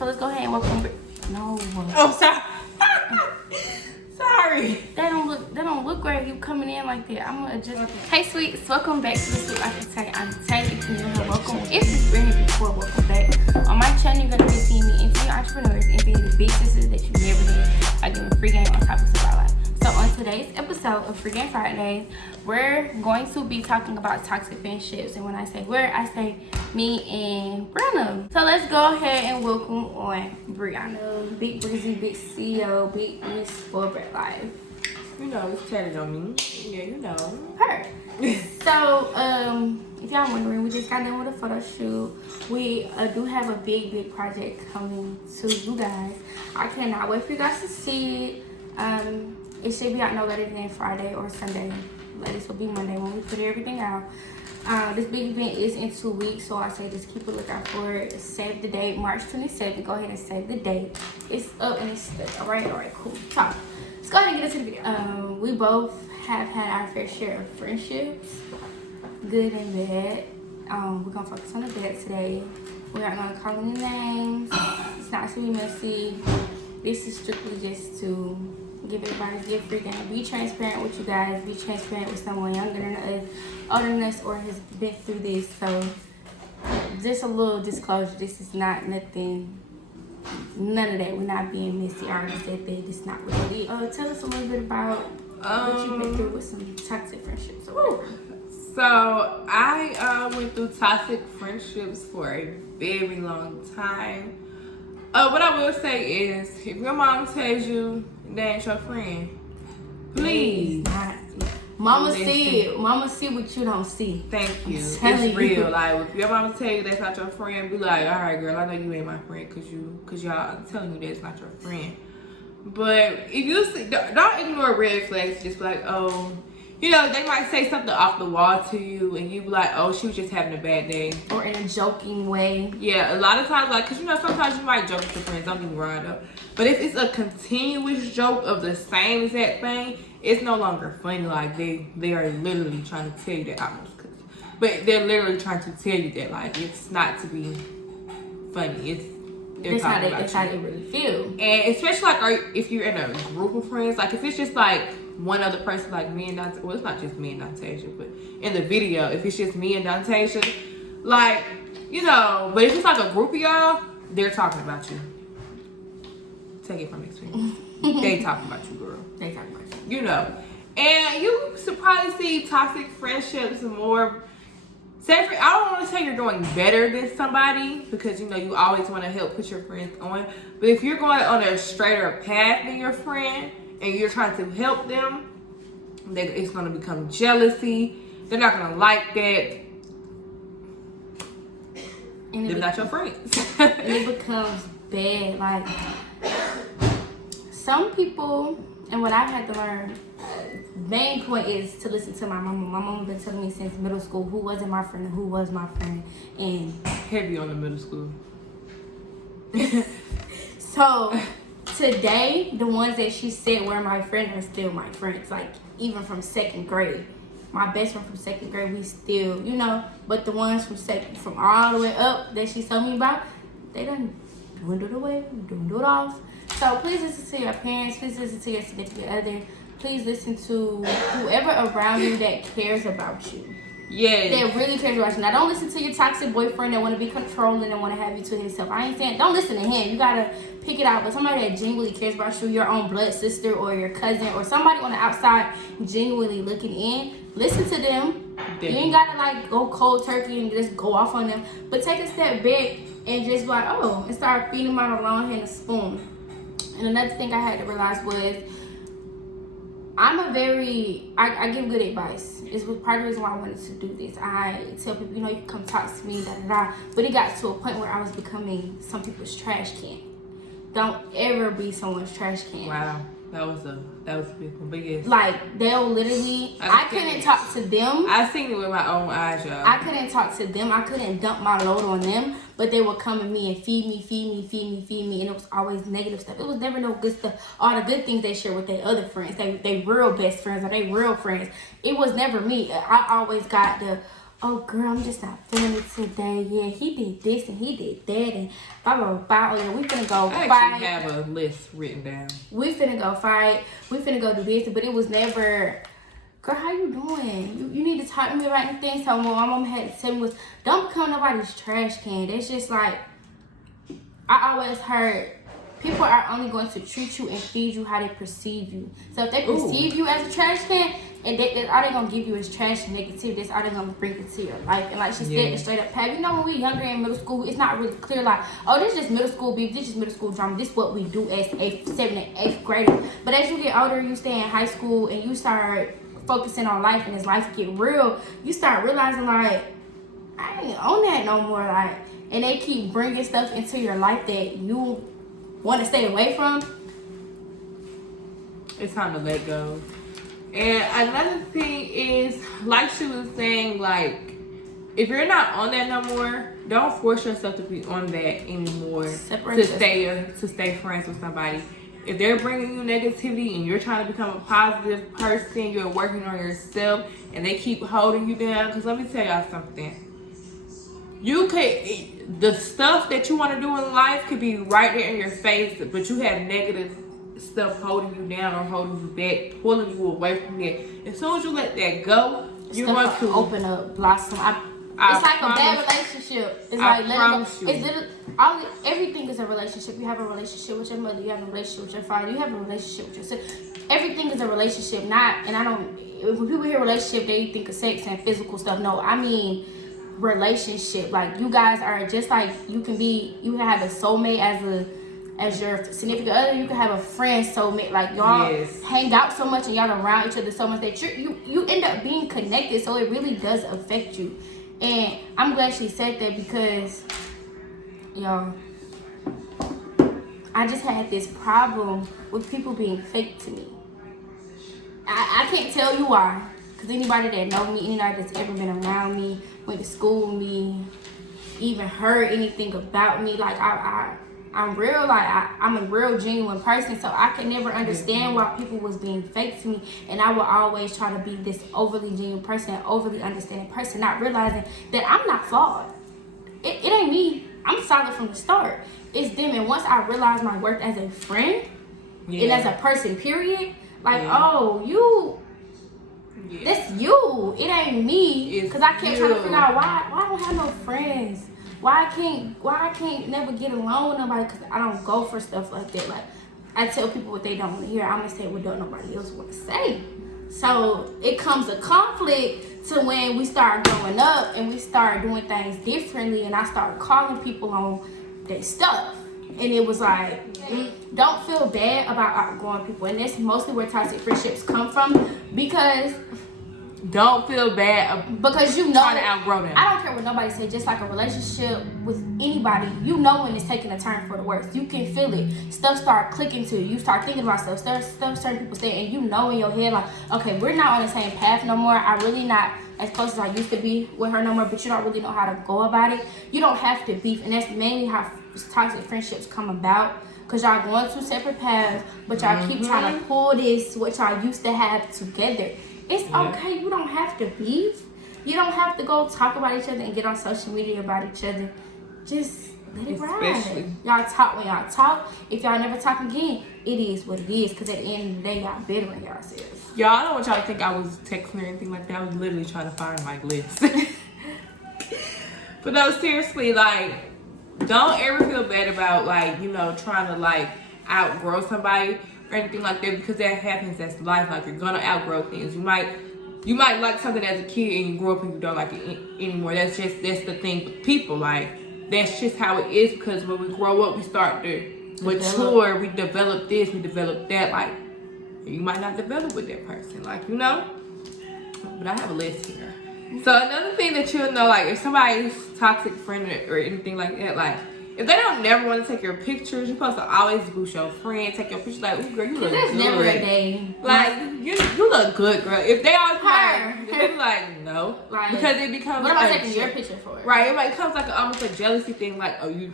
So let's go ahead and welcome. No. Oh, sorry. Sorry. That don't look great. You coming in like that. I'm gonna adjust. Okay. Hey, sweets. Welcome back to the Sweet Life of Tay. I'm Tay. If you're new here, welcome. If you've been here before, welcome back. On my channel, you're gonna be seeing me interview entrepreneurs and being the businesses that you never did. I give a free game on topics of our life. So on today's episode of Free Game Fridays, we're going to be talking about toxic friendships. And when I say we're, I say me and Brieanna. So let's go ahead and welcome on Brieanna, Big Breezy, Big CEO, Big Miss Corporate Life. You know, it's tatted on me. Yeah, you know. Her. So, if y'all wondering, we just got done with a photo shoot. We do have a big project coming to you guys. I cannot wait for you guys to see it. It should be out no later than Friday or Sunday. Latest will be Monday when we put everything out. This big event is in 2 weeks, so I say just keep a lookout for it. Save the date, March 27th. Go ahead and save the date. It's up and it's stuck. All right, cool. So, let's go ahead and get into the video. We both have had our fair share of friendships, good and bad. We're gonna focus on the bad today. We're not gonna call any names. It's not to be messy. This is strictly just to give everybody give free game. Be transparent with you guys. Be transparent with someone younger than us, older than us, or has been through this. So, just a little disclosure. This is not nothing. None of that. We're not being messy. I already said that. It's not what it is. Tell us a little bit about what you've been through with some toxic friendships. So I went through toxic friendships for a very long time. What I will say is, if your mom tells you that ain't your friend, please. Mama see what you don't see. Thank you. It's real. Like, if your mama tell you that's not your friend, be like, all right, girl, I know you ain't my friend because y'all I'm telling you that's not your friend. But if you see, don't ignore red flags. Just be like, oh, you know, they might say something off the wall to you, and you be like, oh, she was just having a bad day. Or in a joking way. Yeah, a lot of times, like, because, you know, sometimes you might joke with your friends. Don't get me wrong, though. But if it's a continuous joke of the same exact thing, it's no longer funny. Like, they are literally trying to tell you that. But they're literally trying to tell you that, like, it's not to be funny. That's how they really feel. And especially, like, if you're in a group of friends, like, if it's just, like, one other person, like me and Dante, well, it's not just me and Dantasia, but in the video, if it's just me and Dantasia, like, you know, but if it's like a group of y'all, they're talking about you. Take it from experience. They talking about you, girl. They talking about you. You know. And you should probably see toxic friendships more. I don't want to say you're doing better than somebody, because, you know, you always want to help put your friends on. But if you're going on a straighter path than your friend, and you're trying to help them, it's going to become jealousy. They're not going to like that. And they're not your friends. And it becomes bad. Like, some people, and what I've had to learn, main point is to listen to my mama. My mama been telling me since middle school who wasn't my friend and who was my friend. And heavy on the middle school. So today, the ones that she said were my friend are still my friends. Like, even from 2nd grade. My best friend from 2nd grade, we still, you know. But the ones from all the way up that she told me about, they done dwindled away, dwindled off. So please listen to your parents. Please listen to your significant other. Please listen to whoever around you that cares about you. Yeah. That really cares about you. Now, don't listen to your toxic boyfriend that want to be controlling and want to have you to himself. I ain't saying, don't listen to him. You got to pick it out. But somebody that genuinely cares about you, your own blood sister or your cousin or somebody on the outside genuinely looking in, listen to them. Definitely. You ain't got to, like, go cold turkey and just go off on them. But take a step back and just be like, oh, and start feeding them out a long hand and spoon. And another thing I had to realize was, I give good advice. It's part of the reason why I wanted to do this. I tell people, you know, you can come talk to me, But it got to a point where I was becoming some people's trash can. Don't ever be someone's trash can. Wow. That was a big one. But yes. Like, they'll literally, I couldn't talk to them. I seen it with my own eyes, y'all. I couldn't talk to them. I couldn't dump my load on them. But they would come at me and feed me. And it was always negative stuff. It was never no good stuff. All the good things they share with their other friends. They real best friends or they real friends. It was never me. I always got the, oh girl, I'm just not feeling it today. Yeah, he did this and he did that and blah blah blah. Oh yeah, we finna go I fight. actually have a list written down. We finna go fight. We finna go do this, but it was never, girl, how you doing? You need to talk to me about anything. So what my mom had to tell me was, don't become nobody's trash can. It's just like, I always heard, people are only going to treat you and feed you how they perceive you. So if they perceive you as a trash can, and that's all they're gonna give you is trash and negativity, that's all they're gonna bring into your life. And like she said, straight up, Pat, you know, when we younger in middle school, it's not really clear like, oh, this is just middle school beef, this is middle school drama, this is what we do as 7th and 8th grader. But as you get older, you stay in high school and you start focusing on life, and as life get real, you start realizing like, I ain't on that no more. Like, and they keep bringing stuff into your life that you want to stay away from. It's time to let go. And another thing is, like she was saying, like, if you're not on that no more, don't force yourself to be on that anymore. To stay friends with somebody. If they're bringing you negativity and you're trying to become a positive person, you're working on yourself, and they keep holding you down. Because let me tell y'all something. The stuff that you want to do in life could be right there in your face, but you have negative stuff holding you down or holding you back, pulling you away from it. As soon as you let that go, you're going to open up, blossom. It's like a bad relationship. It's like letting go. It's literally, everything is a relationship. You have a relationship with your mother. You have a relationship with your father. You have a relationship with yourself. Everything is a relationship. When people hear relationship, they think of sex and physical stuff. No, I mean relationship. Like, you guys are just like, you can have a soulmate as your significant other. You can have a friend soulmate. Like, y'all hang out so much and y'all around each other so much that you end up being connected. So it really does affect you. And I'm glad she said that, because y'all, I just had this problem with people being fake to me. I can't tell you why, because anybody that know me, anybody that's ever been around me, went to school with me, even heard anything about me, like I'm real, like I'm a real genuine person, so I could never understand why people was being fake to me, and I would always try to be this overly genuine person, overly understanding person, not realizing that I'm not flawed. It ain't me. I'm solid from the start. It's them, and once I realized my worth as a friend and as a person, period, like, oh, you. That's you. It ain't me. Because I kept trying to figure out why I don't have no friends. Why I can't never get along with nobody, because I don't go for stuff like that. Like, I tell people what they don't want to hear. I'm going to say what don't nobody else want to say. So it comes a conflict to when we start growing up and we start doing things differently, and I start calling people on their stuff. And it was like, don't feel bad about outgrowing people. And that's mostly where toxic friendships come from, because don't feel bad because you know trying to outgrow them. I don't care what nobody says. Just like a relationship with anybody, you know when it's taking a turn for the worse. You can feel it. Stuff start clicking to you. You start thinking about stuff certain people say, and you know in your head, like, okay, we're not on the same path no more. I really not as close as I used to be with her no more, but you don't really know how to go about it. You don't have to beef, and that's mainly how toxic friendships come about, because y'all going two separate paths, but y'all keep trying to pull this what y'all used to have together. It's okay. You don't have to beef. You don't have to go talk about each other and get on social media about each other. Just let it ride. Y'all talk when y'all talk. If y'all never talk again, it is what it is, because at the end of the day, y'all bettering yourselves. Y'all, I don't want y'all to think I was texting or anything like that. I was literally trying to find my list. But no, seriously, like, don't ever feel bad about, like, you know, trying to, like, outgrow somebody or anything like that, because that happens. That's life. Like, you're gonna outgrow things. You might like something as a kid and you grow up and you don't like it anymore. That's the thing with people. Like, that's just how it is, because when we grow up, we start to mature. We develop this, we develop that. Like, you might not develop with that person, like, you know. But I have a list here. So another thing that you'll know, like, if somebody's toxic friend or anything like that, like, if they don't never want to take your pictures, you're supposed to always boost your friend, take your pictures. Like, ooh, girl, you look good. Never a day. Like, you look good, girl. If they always they be like, no, like, because it becomes. What am I taking your picture for? Right, it becomes like almost a jealousy thing. Like, are you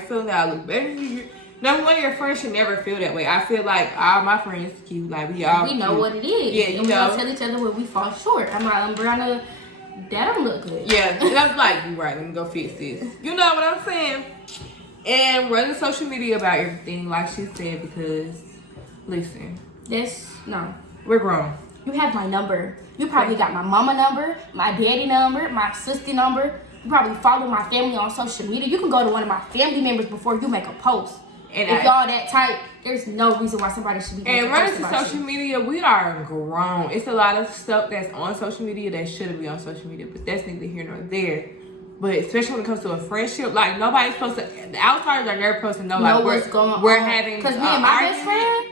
feeling that I look better than you? Number one, your friends should never feel that way. I feel like all my friends cute. Like, we know what it is. Yeah, you know. We tell each other where we fall short. I'm like, Brieanna, that don't look good. Yeah, and I was like, you right, let me go fix this. You know what I'm saying? And running social media about everything, like she said, because, listen. No. We're grown. You have my number. You probably got my mama number, my daddy number, my sister number. You probably follow my family on social media. You can go to one of my family members before you make a post. And if y'all that tight, there's no reason why somebody should be. And running to social media, we are grown. It's a lot of stuff that's on social media that shouldn't be on social media, but that's neither here nor there. But especially when it comes to a friendship, like nobody's supposed to. The outsiders are never supposed to know like what's going on. We're having because me and my best friend.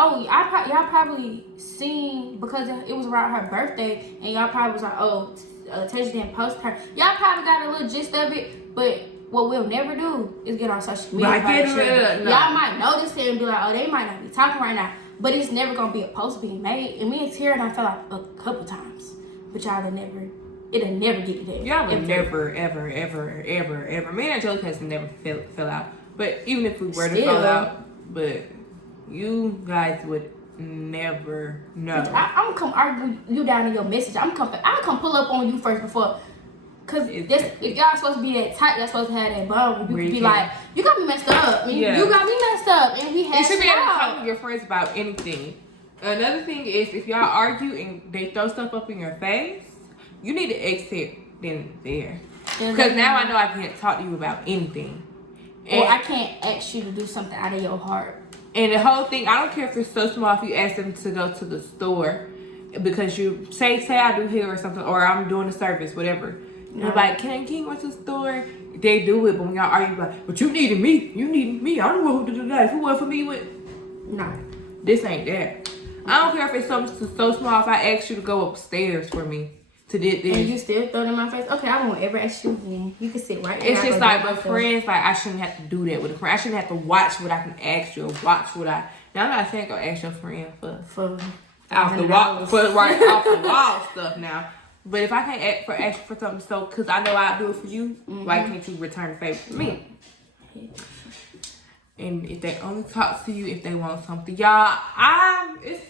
Oh, y'all probably seen because it was around her birthday, and y'all probably was like, oh, Tasha didn't post her. Y'all probably got a little gist of it, but what we'll never do is get on social media. Y'all might notice it and be like, oh, they might not be talking right now, but it's never gonna be a post being made. And me and Tara, I felt like a couple times, but it'll never get there. Y'all would never, ever, ever, ever, ever. Me and Angelica has never fell out, but even if we were to fall out, but you guys would never know. I'm come argue you down in your message. I'll come pull up on you first before. Cause if y'all supposed to be that tight, y'all supposed to have that bond. You can be like, you got me messed up. You got me messed up, and we had. You should be able to talk to your friends about anything. Another thing is if y'all argue and they throw stuff up in your face, you need to exit then there. Because now I know I can't talk to you about anything. Or I can't ask you to do something out of your heart. And the whole thing, I don't care if it's so small. If you ask them to go to the store because you say I do hair or something, or I'm doing a service, whatever. You're like, can you go to the store? They do it, but when y'all argue, like, but you needed me. I don't know who to do that. If it wasn't for me, no, this ain't that. I don't care if it's something so small. If I ask you to go upstairs for me to do this, and you still throw it in my face, okay, I won't ever ask you again. You can sit right there. It's just like with friends, like I shouldn't have to do that with a friend. I shouldn't have to watch what I can ask you or watch what I. Now I'm not saying go ask your friend for off the wall stuff now. But if I can't ask for something, so because I know I'll do it for you, why can't you return the favor for me? And if they only talk to you if they want something, y'all, it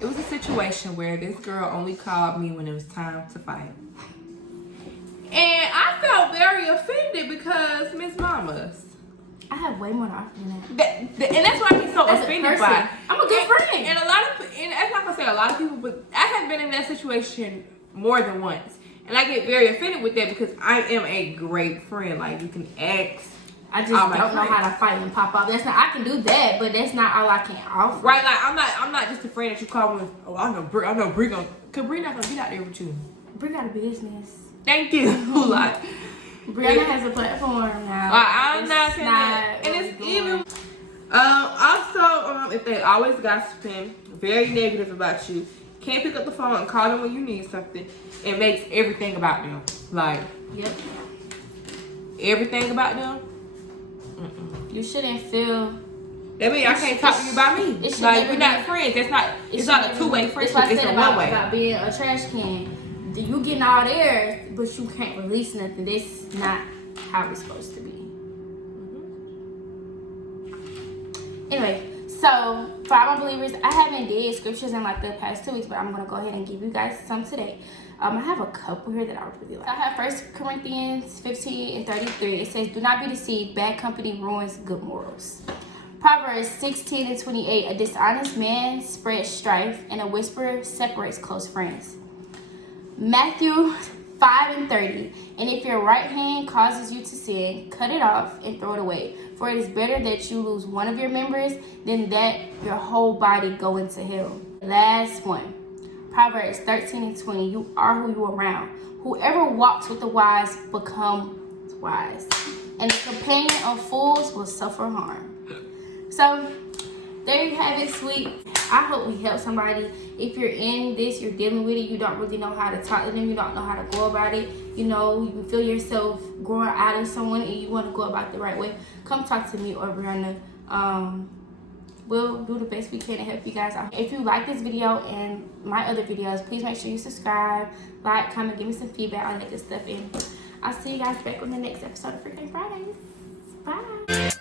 was a situation where this girl only called me when it was time to fight. And I felt very offended because Miss Mama's. I have way more to offer than that. And that's why I get so offended by it. I'm a good friend. And I'm not gonna say a lot of people, but I have been in that situation more than once. And I get very offended with that because I am a great friend. Like, you can ask. I just don't know how to fight and pop up. I can do that, but that's not all I can offer. Right, like I'm not just a friend that you call with, oh, I know Bree gonna, cause Bree not gonna get out there with you. Bree got a business. Thank you. Like, Brieanna has a platform now. I'm not saying that. And it's even also if they always gossiping, very negative about you, can't pick up the phone and call them when you need something, it makes everything about them. Like, everything about them. You shouldn't feel. That means I can't talk to you about me. Like, we're not friends. It's not a two-way friendship. It's a one-way. About being a trash can. You getting all there, but you can't release nothing. This not how it's supposed to be. Anyway, so for all my believers, I haven't did scriptures in like the past 2 weeks, but I'm gonna go ahead and give you guys some today. I have a couple here that I really like. I have 1 Corinthians 15 and 33. It says, "Do not be deceived. Bad company ruins good morals." Proverbs 16 and 28. A dishonest man spreads strife, and a whisperer separates close friends. Matthew 5 and 30. And if your right hand causes you to sin, cut it off and throw it away. For it is better that you lose one of your members than that your whole body go into hell. Last one. Proverbs 13 and 20. You are who you are around. Whoever walks with the wise becomes wise, and the companion of fools will suffer harm. So there you have it, sweet. I hope we help somebody. If you're in this, you're dealing with it, you don't really know how to talk to them, you don't know how to go about it, you feel yourself growing out of someone and you want to go about the right way, come talk to me or Brieanna. We'll do the best we can to help you guys out. If you like this video and my other videos, please make sure you subscribe, like, comment, give me some feedback, all that good stuff. And I'll see you guys back on the next episode of Freaking Fridays. Bye.